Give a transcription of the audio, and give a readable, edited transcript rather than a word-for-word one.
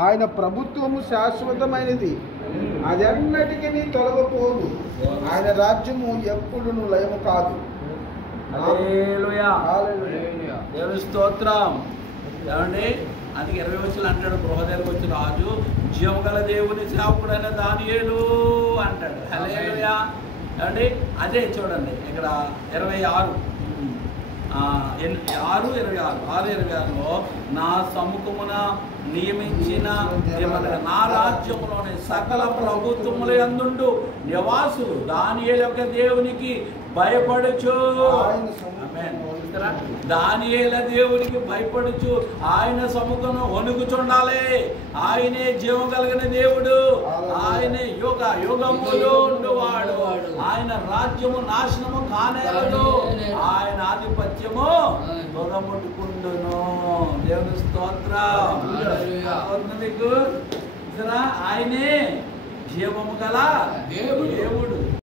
ఆయన ప్రభుత్వము శాశ్వతమైనది, అది అన్నిటికీ తొలగపోదు. ఆయన రాజ్యము ఎప్పుడును లయము కాదు. హల్లెలూయా, దేవుని స్తోత్రం. ఏమండి, అందుకే 20 వచనాలు అంటాడు, గృహదేవికి వచ్చిన రాజు జీవము గల దేవుని సేవకుడైన దానియేలు అంటాడు. హల్లెలూయా. ఏమండి, అదే చూడండి ఇక్కడ 26 6:26లో నా సముఖమున నియమించిన నా రాజ్యములోని సకల ప్రభుత్వముల యందుండు నివాసులు దానియేలు యొక్క దేవునికి భయపడుచు, దానియేలు దేవునికి భయపడుచు ఆయన సముఖమును వణుకుచుండాలి. ఆయనే జీవం కలిగిన దేవుడు, ఆయనే యుగ యుగములు ఉండువాడు. ఆయన రాజ్యము నాశనము కానేరదు, ఆయన ఆధిపత్యము దొరముట్టుకుండును. దేవుని స్తోత్రం. మీకు ఆయనే జీవము గల దేవుడు.